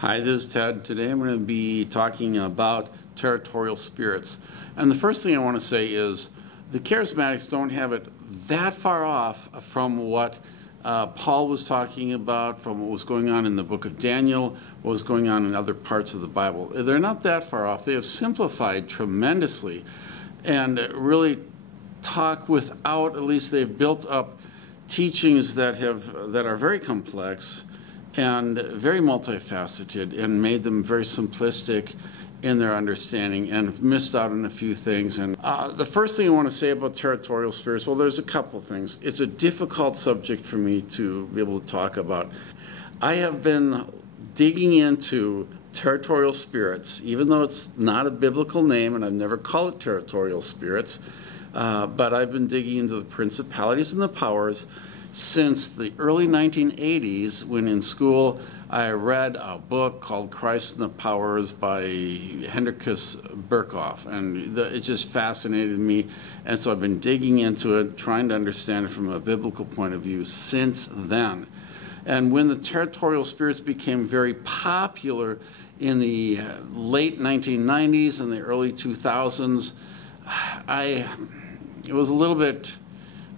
Hi, this is Ted. Today I'm going to be talking about territorial spirits. And the first thing I want to say is the Charismatics don't have it that far off from what Paul was talking about, from what was going on in the book of Daniel, what was going on in other parts of the Bible. They're not that far off. They have simplified tremendously and really talk without, at least they've built up teachings that are very complex and very multifaceted and made them very simplistic in their understanding and missed out on a few things. And the first thing I want to say about territorial spirits, well, there's a couple things. It's a difficult subject for me to be able to talk about. I have been digging into territorial spirits, even though it's not a biblical name, and I've never called it territorial spirits, but I've been digging into the principalities and the powers since the early 1980s, when in school I read a book called Christ and the Powers by Hendrikus Berkhoff, and it just fascinated me, and so I've been digging into it, trying to understand it from a biblical point of view since then. And when the territorial spirits became very popular in the late 1990s and the early 2000s, it was a little bit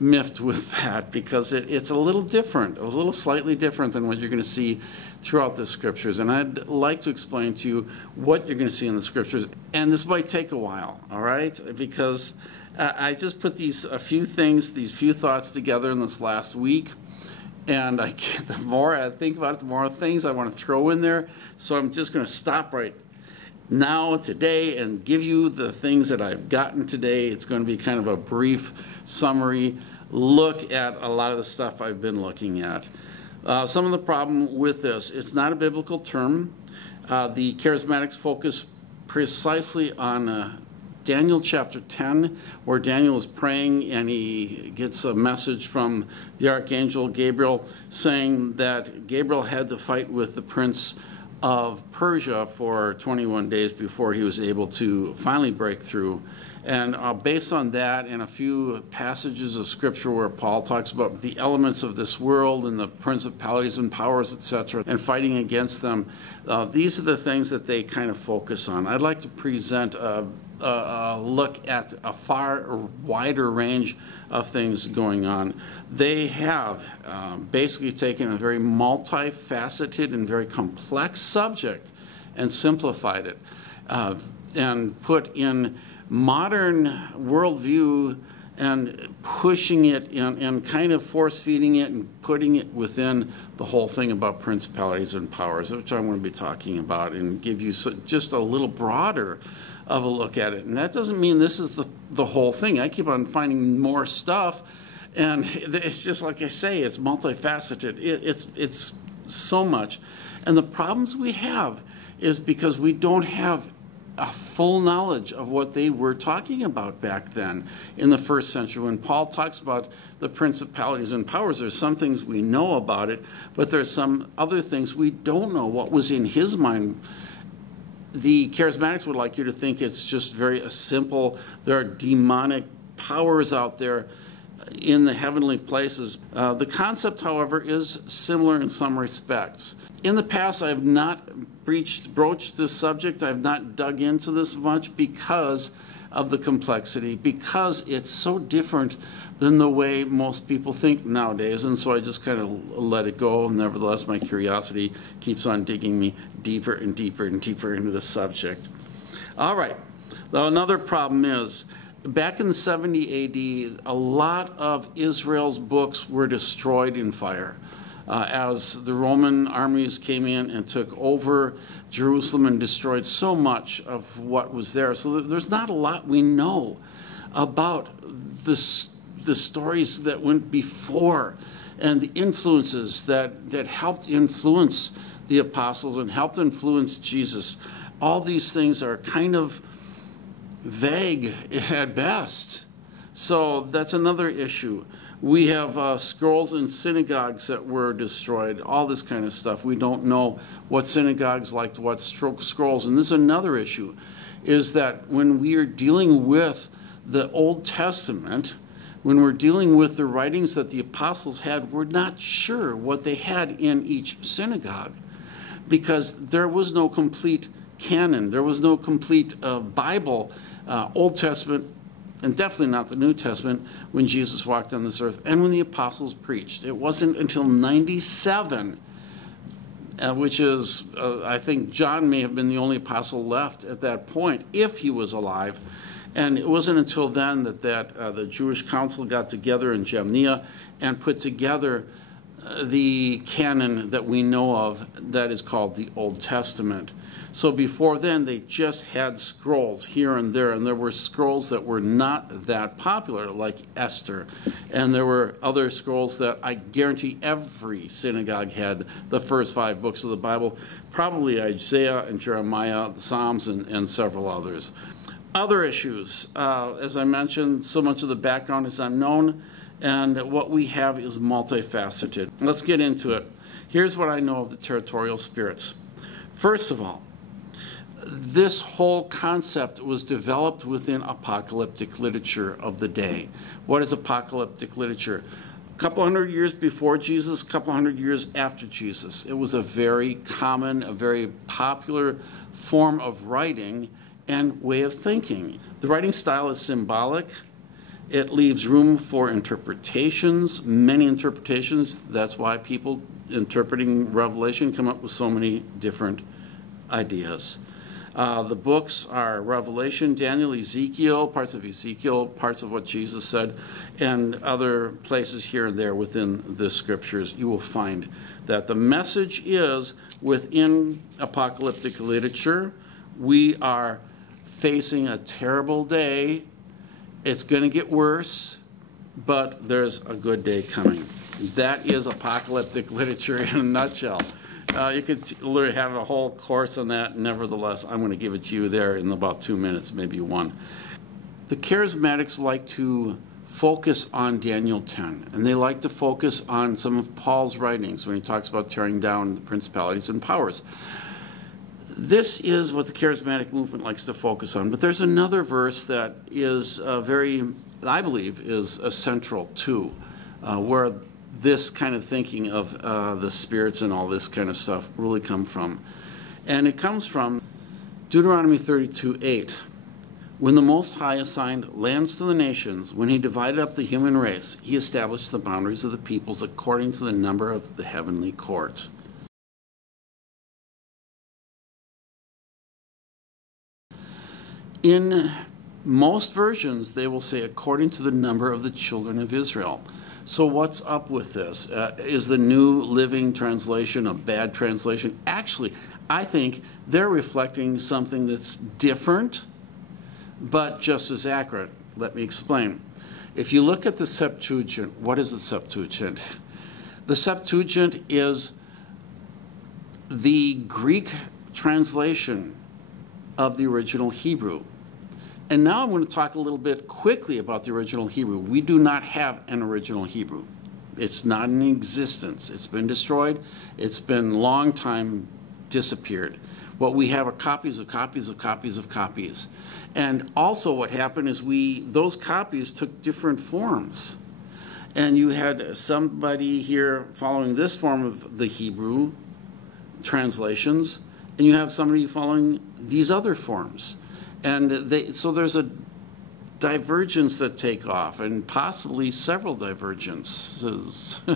miffed with that, because it's a little different, a little slightly different than what you're going to see throughout the scriptures. And I'd like to explain to you what you're going to see in the scriptures. And this might take a while, all right? Because I just put these few thoughts together in this last week. And the more I think about it, the more things I want to throw in there. So I'm just going to stop right now, today, and give you the things that I've gotten today. It's going to be kind of a brief summary look at a lot of the stuff I've been looking at. Some of the problem with this, it's not a biblical term. The Charismatics focus precisely on Daniel chapter 10, where Daniel is praying and he gets a message from the archangel Gabriel saying that Gabriel had to fight with the prince of Persia for 21 days before he was able to finally break through. And based on that and a few passages of scripture where Paul talks about the elements of this world and the principalities and powers, etc., and fighting against them, these are the things that they kind of focus on. I'd like to present a look at a far wider range of things going on. They have basically taken a very multifaceted and very complex subject and simplified it and put in modern worldview and pushing it and kind of force-feeding it and putting it within the whole thing about principalities and powers, which I'm going to be talking about, and give you just a little broader of a look at it. And that doesn't mean this is the whole thing. I keep on finding more stuff, and it's just like I say, it's multifaceted. It's so much. And the problems we have is because we don't have a full knowledge of what they were talking about back then in the first century. When Paul talks about the principalities and powers, there's some things we know about it, but there's some other things we don't know what was in his mind. The Charismatics would like you to think it's just very simple. There are demonic powers out there in the heavenly places. The concept, however, is similar in some respects. In the past, I have not broached this subject. I have not dug into this much because of the complexity, because it's so different than the way most people think nowadays, and so I just kind of let it go. Nevertheless, my curiosity keeps on digging me deeper and deeper and deeper into the subject. All right. Now, another problem is, back in 70 AD, a lot of Israel's books were destroyed in fire as the Roman armies came in and took over Jerusalem and destroyed so much of what was there. So there's not a lot we know about the stories that went before and the influences that helped influence the apostles and helped influence Jesus. All these things are kind of vague at best. So that's another issue. We have scrolls in synagogues that were destroyed, all this kind of stuff. We don't know what synagogues liked what scrolls. And this is another issue, is that when we are dealing with the Old Testament, when we're dealing with the writings that the apostles had, we're not sure what they had in each synagogue. because there was no complete canon. There was no complete Bible, Old Testament, and definitely not the New Testament, when Jesus walked on this earth and when the apostles preached. It wasn't until 97, which is, I think John may have been the only apostle left at that point, if he was alive. And it wasn't until then that the Jewish council got together in Jamnia and put together the canon that we know of that is called the Old Testament. So before then, they just had scrolls here and there were scrolls that were not that popular, like Esther. And there were other scrolls that I guarantee every synagogue had the first 5 books of the Bible, probably Isaiah and Jeremiah, the Psalms, and several others. Other issues, as I mentioned, so much of the background is unknown, and what we have is multifaceted. Let's get into it. Here's what I know of the territorial spirits. First of all, this whole concept was developed within apocalyptic literature of the day. What is apocalyptic literature? A couple hundred years before Jesus, a couple hundred years after Jesus. It was a very common, a very popular form of writing and way of thinking. The writing style is symbolic. It leaves room for interpretations, many interpretations. That's why people interpreting Revelation come up with so many different ideas. The books are Revelation, Daniel, Ezekiel, parts of what Jesus said, and other places here and there within the scriptures. You will find that the message is within apocalyptic literature. We are facing a terrible day. It's going to get worse, but there's a good day coming. That is apocalyptic literature in a nutshell. You could literally have a whole course on that. Nevertheless, I'm going to give it to you there in about 2 minutes, maybe 1. The Charismatics like to focus on Daniel 10, and they like to focus on some of Paul's writings when he talks about tearing down the principalities and powers. This is what the charismatic movement likes to focus on. But there's another verse that is I believe, is central too, where this kind of thinking of the spirits and all this kind of stuff really come from. And it comes from Deuteronomy 32:8. When the Most High assigned lands to the nations, when he divided up the human race, he established the boundaries of the peoples according to the number of the heavenly court. In most versions, they will say according to the number of the children of Israel. So what's up with this? Is the New Living Translation a bad translation? Actually, I think they're reflecting something that's different, but just as accurate. Let me explain. If you look at the Septuagint, what is the Septuagint? The Septuagint is the Greek translation of the original Hebrew. And now I'm going to talk a little bit quickly about the original Hebrew. We do not have an original Hebrew. It's not in existence. It's been destroyed. It's been a long time disappeared. What we have are copies of copies of copies of copies. And also what happened is those copies took different forms. And you had somebody here following this form of the Hebrew translations, and you have somebody following these other forms. And so there's a divergence that take off, and possibly several divergences. I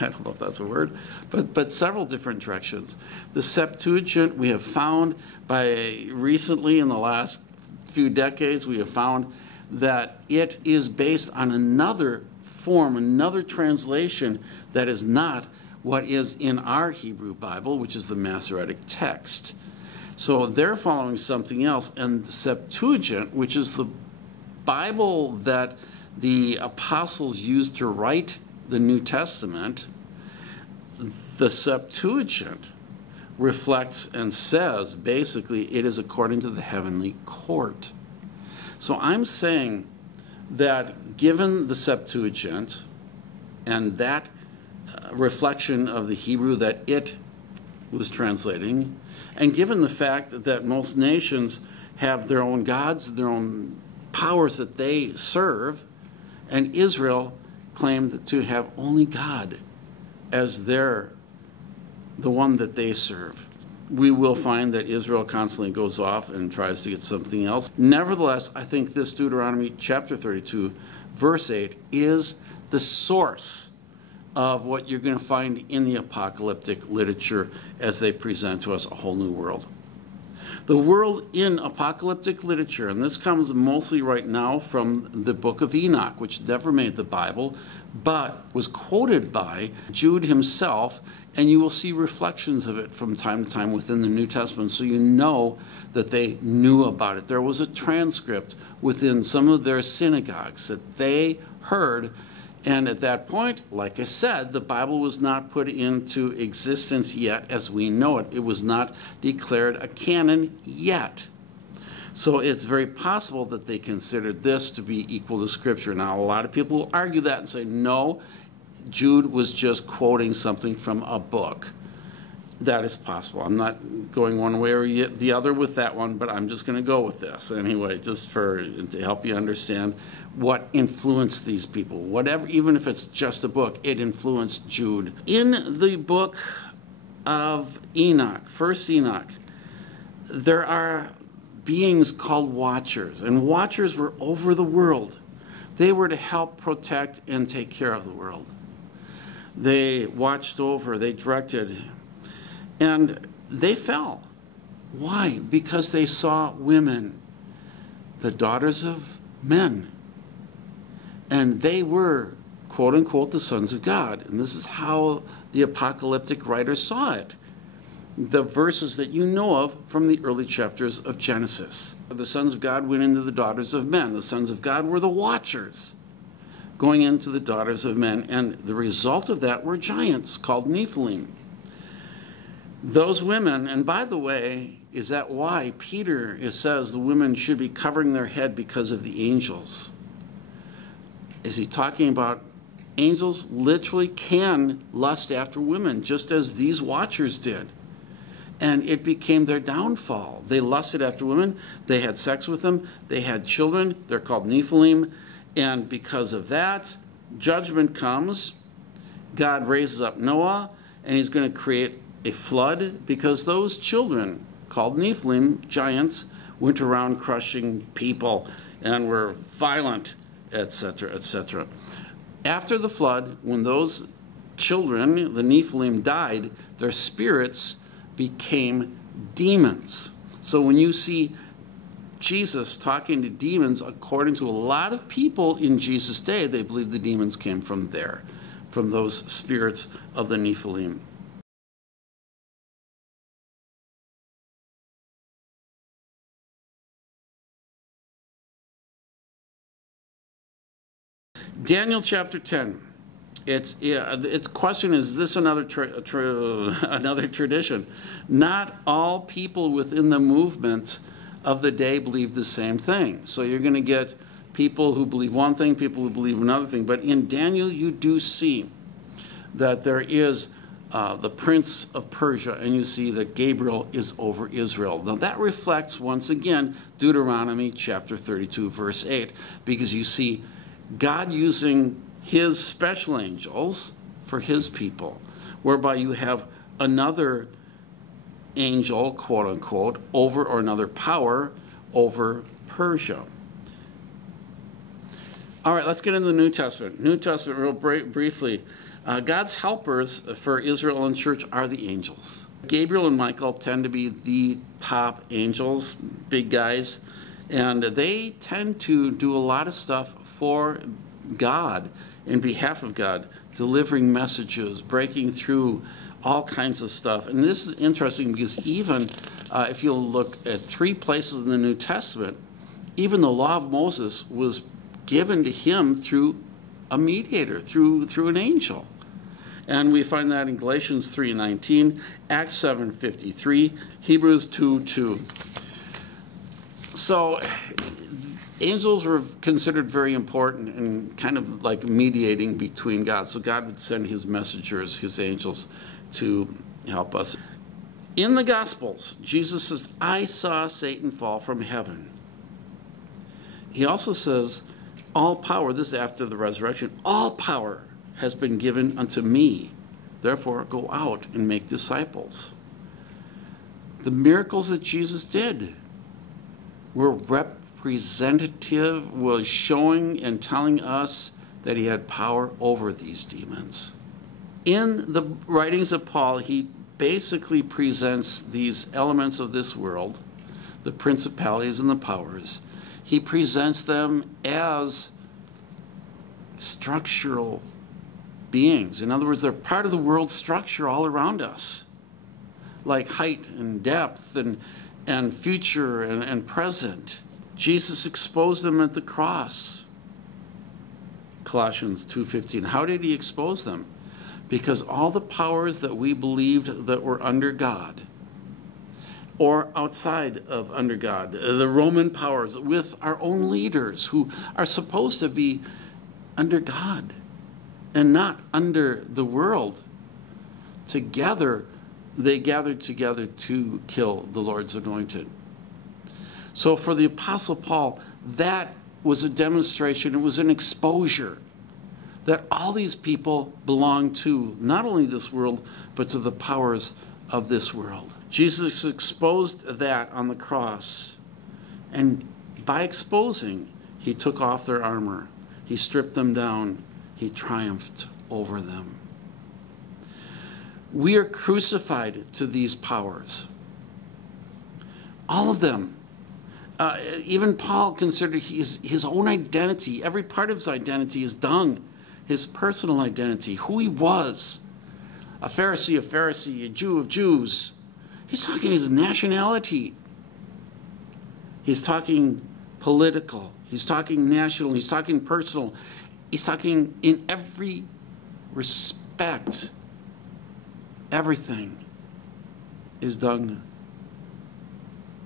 don't know if that's a word, but several different directions. The Septuagint we have found recently in the last few decades, we have found that it is based on another form, another translation that is not what is in our Hebrew Bible, which is the Masoretic Text. So they're following something else, and the Septuagint, which is the Bible that the apostles used to write the New Testament, the Septuagint reflects and says, basically, it is according to the heavenly court. So I'm saying that given the Septuagint and that reflection of the Hebrew that it was translating, and given the fact that most nations have their own gods, their own powers that they serve, and Israel claimed to have only God as the the one that they serve. We will find that Israel constantly goes off and tries to get something else. Nevertheless, I think this Deuteronomy chapter 32, verse 8, is the source of what you're going to find in the apocalyptic literature as they present to us a whole new world. The world in apocalyptic literature, and this comes mostly right now from the Book of Enoch, which never made the Bible, but was quoted by Jude himself, and you will see reflections of it from time to time within the New Testament, so you know that they knew about it. There was a transcript within some of their synagogues that they heard, and at that point, like I said, the Bible was not put into existence yet as we know it. It was not declared a canon yet. So it's very possible that they considered this to be equal to Scripture. Now, a lot of people will argue that and say, no, Jude was just quoting something from a book. That is possible. I'm not going one way or the other with that one, but I'm just going to go with this anyway, just to help you understand what influenced these people. Whatever, even if it's just a book, it influenced Jude. In the book of Enoch, first Enoch, there are beings called watchers, and watchers were over the world. They were to help protect and take care of the world. They watched over, they directed, and they fell. Why? Because they saw women, the daughters of men, and they were, quote unquote, the sons of God. And this is how the apocalyptic writer saw it. The verses that you know of from the early chapters of Genesis. The sons of God went into the daughters of men. The sons of God were the watchers going into the daughters of men, and the result of that were giants called Nephilim. Those women, and by the way, is that why Peter says the women should be covering their head because of the angels? Is he talking about angels literally can lust after women, just as these watchers did? And it became their downfall. They lusted after women. They had sex with them. They had children. They're called Nephilim. And because of that, judgment comes. God raises up Noah, and he's going to create a flood because those children, called Nephilim, giants, went around crushing people and were violent, etc., etc. After the flood, when those children, the Nephilim, died, their spirits became demons. So when you see Jesus talking to demons, according to a lot of people in Jesus' day, they believe the demons came from there, from those spirits of the Nephilim. Daniel chapter 10. Its question is this another tradition? Not all people within the movement of the day believe the same thing. So you're going to get people who believe one thing, people who believe another thing. But in Daniel, you do see that there is the prince of Persia, and you see that Gabriel is over Israel. Now that reflects, once again, Deuteronomy chapter 32, verse 8, because you see God using his special angels for his people, whereby you have another angel, quote unquote, over, or another power over Persia. All right, let's get into the New Testament. New Testament, real briefly. God's helpers for Israel and church are the angels. Gabriel and Michael tend to be the top angels, big guys, and they tend to do a lot of stuff for God, in behalf of God, delivering messages, breaking through all kinds of stuff. And this is interesting because even if you'll look at 3 places in the New Testament, even the law of Moses was given to him through a mediator, through an angel. And we find that in Galatians 3:19, Acts 7:53, Hebrews 2:2. So angels were considered very important and kind of like mediating between God. So God would send his messengers, his angels, to help us. In the Gospels, Jesus says, I saw Satan fall from heaven. He also says, all power, this is after the resurrection, all power has been given unto me. Therefore, go out and make disciples. The miracles that Jesus did were representative, was showing and telling us that he had power over these demons. In the writings of Paul, he basically presents these elements of this world, the principalities and the powers. He presents them as structural beings. In other words, they're part of the world structure all around us, like height and depth and future and present. Jesus exposed them at the cross. Colossians 2:15. How did he expose them? Because all the powers that we believed that were under God or outside of under God, the Roman powers with our own leaders who are supposed to be under God and not under the world, together, they gathered together to kill the Lord's anointed. So for the Apostle Paul, that was a demonstration, it was an exposure that all these people belong to not only this world, but to the powers of this world. Jesus exposed that on the cross, and by exposing, he took off their armor, he stripped them down, he triumphed over them. We are crucified to these powers. All of them. Even Paul considered his own identity, every part of his identity is dung, his personal identity, who he was. A Pharisee, a Jew of Jews. He's talking his nationality. He's talking political. He's talking national. He's talking personal. He's talking in every respect. Everything is done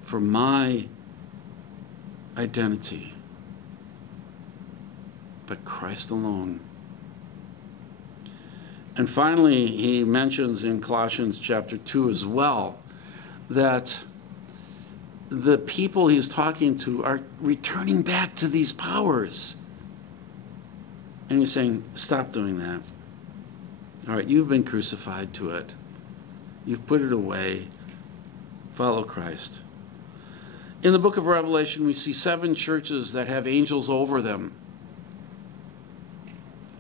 for my identity, but Christ alone. And finally, he mentions in Colossians chapter 2 as well that the people he's talking to are returning back to these powers. And he's saying, stop doing that. All right, you've been crucified to it. You've put it away. Follow Christ. In the book of Revelation, we see 7 churches that have angels over them.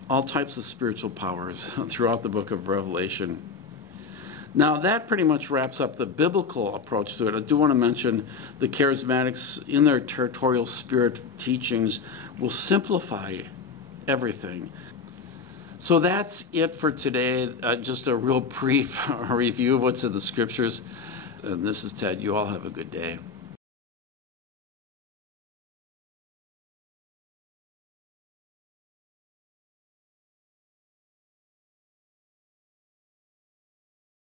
All types of spiritual powers throughout the book of Revelation. Now, that pretty much wraps up the biblical approach to it. I do want to mention the Charismatics, in their Territorial Spirit teachings, will simplify everything. So that's it for today. Just a real brief review of what's in the Scriptures. And this is Ted. You all have a good day.